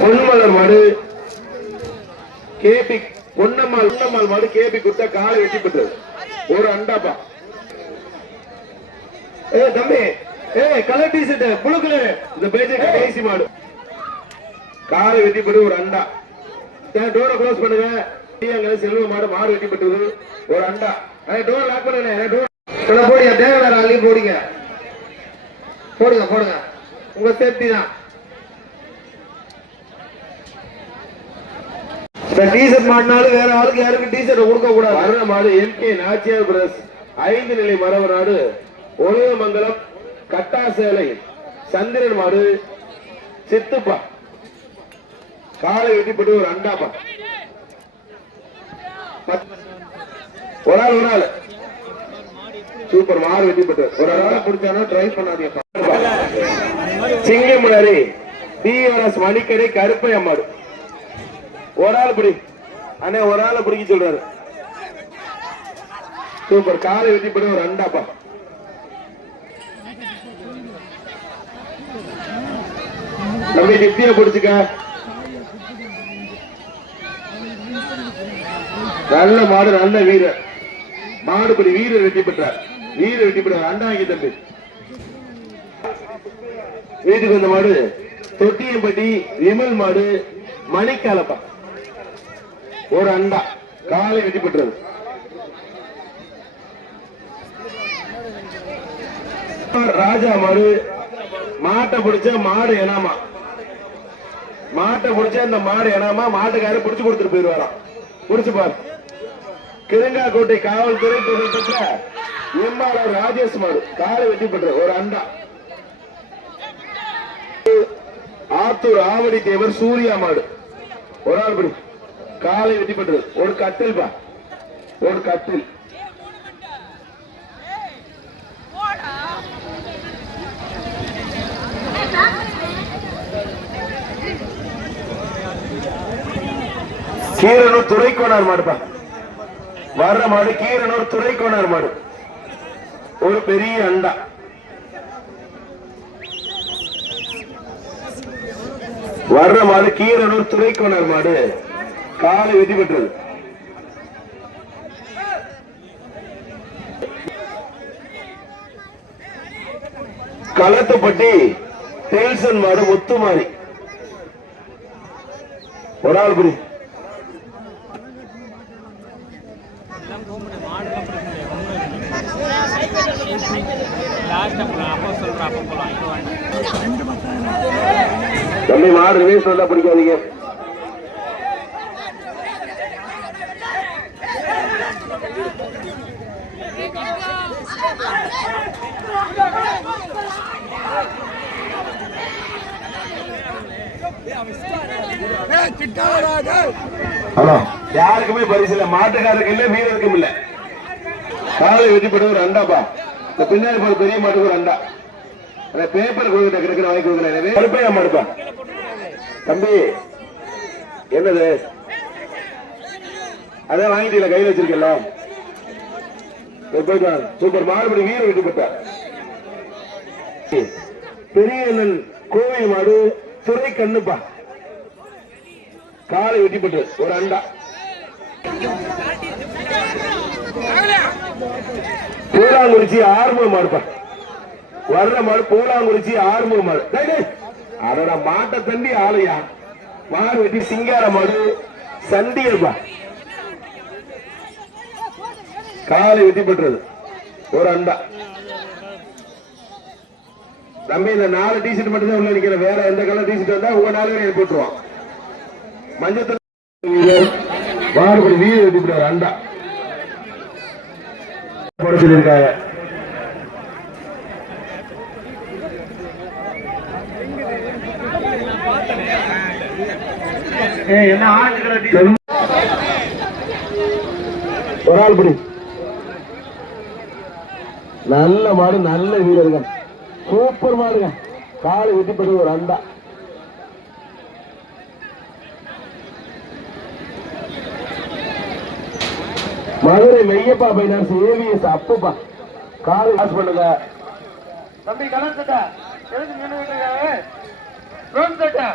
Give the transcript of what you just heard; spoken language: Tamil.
பொன்மலர் மாடு கேபி பொன்னம்மாள் மாடு கேபி கொடுத்தா காலை வெட்டி பெற்றது ஒரு அண்டாப்பா. தம்பி கலர் டீஷர்ட் புழுக்குல இந்த பேசி மாடு காலை வெட்டி பெற்று ஒரு அண்டா. டோரை க்ளோஸ் பண்ணுங்க. செல்வ மாடு மாடு வெட்டி பெற்றது ஒரு அண்டா. டோர் லாக் பண்ணுங்க. போடுங்க தேவையான அள்ளி போடுங்க உங்க சேஃப்டி தான். டீஷர்ட் மாட்டினாலும் வேற ஆளுக்கு யாருக்கு டீஷர்ட் கொடுக்க கூடாது. வர்ற மாடு எம்கே நாச்சியார் பிரஸ் 5 நிலை மரபு நாடு ஒழுங்கமங்கலம் கட்டாசேலை சந்திரன் மாடு சித்துப்பா காலை வெட்டிப்பட்டு ஒரு அண்டாப்பா. ஒரு ஆள் சூப்பர் மாடு வெட்டிப்பட்டு ஒரு ஆள் பிடிச்சானோ ட்ரை பண்ணாதீங்க. சிங்கமுனரி டிஆர்எஸ் மணிக்கடை கருப்பையா மாடு ஒரு ஆள் பிடி அண்ணே ஒரு ஆளை பிடிக்க சொல்றாரு. சூப்பர் காலை வெட்டிப்பட்டு ஒரு அண்டாப்பா. தம்பி நித்திய பிடிச்சுக்க. நல்ல மாடு நல்ல வீரர் மாடுபடி வீரர் வெட்டி பெற்றார். வீரர் வெட்டி பெற்றார் அண்டா வாங்கி தம்பி. வீட்டுக்கு வந்த மாடு தொட்டியம்பட்டி விமல் மாடு மணிக்காலப்பா ஒரு அண்டா காலை வெட்டி பெற்றது. ராஜா மாடு மாட்டை பிடிச்ச மாடு எனாமா மாட்டை பிடிச்ச அந்த மாடு எனாமா மாட்டுக்காரர் பிடிச்சு கொடுத்துட்டு போயிருவாராம். பிடிச்சு பாரு. கிருங்காக்கோட்டை காவல்துறை பெற்ற எம்ஆர் ராஜேஷ் மாடு காலை வெட்டி பெற்ற ஒரு அண்டா. ஆத்தூர் ஆவடி தேவர் சூர்யா மாடு ஒரு ஆள் படி காலை வெட்டி பெற்றது ஒரு கட்டில் பா ஒரு கட்டில். கீரனூர் துறைக்கோனார் மாடுப்பா. வர்ற மாடு கீரனூர் துறைக்கோனார் மாடு ஒரு பெரிய அண்டா. வர்ற மாடு கீரனூர் துறைக்கோனார் மாடு காலை வெட்டி பெற்றது. களத்துப்பட்டி டெல்சன் மாடு முத்துமாரி ஒரு ஆள் புரி. தம்பி மாடு ரிவேஸ் வந்தா பிடிக்காதீங்க. யாருக்குமே பரிசு இல்ல. மாட்டுக்காரருக்கு இல்ல வீரருக்கும் இல்ல. காலை வெட்டிப்பட்டு ஒரு அண்டாப்பா. இந்த பின்னாடி போற பெரிய மாட்டுக்கு ஒரு அண்டா. பேப்பர் கொடுக்கிட்ட கிடைக்கிற வாங்கி கொடுக்குறேன். கருப்பையா மாடுப்பா. தம்பி என்னது அதான் வாங்கிட்டீங்களா கையில் வச்சிருக்கல. சூப்பர் மாடுபடி வீர வெட்டிப்பட்டார். பெரிய கோவில் மாடு துறை கண்ணுப்பா காலை வெட்டிப்பட்டு ஒரு அண்டா. பூலாங்குறிச்சி ஆறுமுக மாடுப்பா. வர்ற மாடு பூலாங்குறிச்சி ஆறுமுக மாடு. அதோட மாட்டை தண்டி ஆலையா மாடு வெட்டி சிங்கார மாடு சண்டியப்பா காலை வெட்டி பெற்றது ஒரு அண்டா. தம்பி இந்த 4 டிஷர்ட் மட்டும் தான் உள்ள நிக்கிற. வேற எந்த கலர் டிஷர்ட் வந்தா உங்க 4 பேரும் போட்டுருவோம். மஞ்சள் மாடுபடி வீடு வெட்டி பெற்றார் அண்டா போட சொல்லியிருக்காங்க. ஒரு ஆள் படி நல்ல மாடு நல்ல வீரர்கள் சூப்பர் மாடுங்க காலை வெட்டிப்பட்டு ஒரு அண்டா. மதுரை மெய்யப்பா பைனான்ஸ் ஏவிஎஸ் அப்பப்பா காலை வாஷ் பண்ணுங்க. தம்பி கலந்துட்டா எதுக்கு நின்று ரோன் சட்டை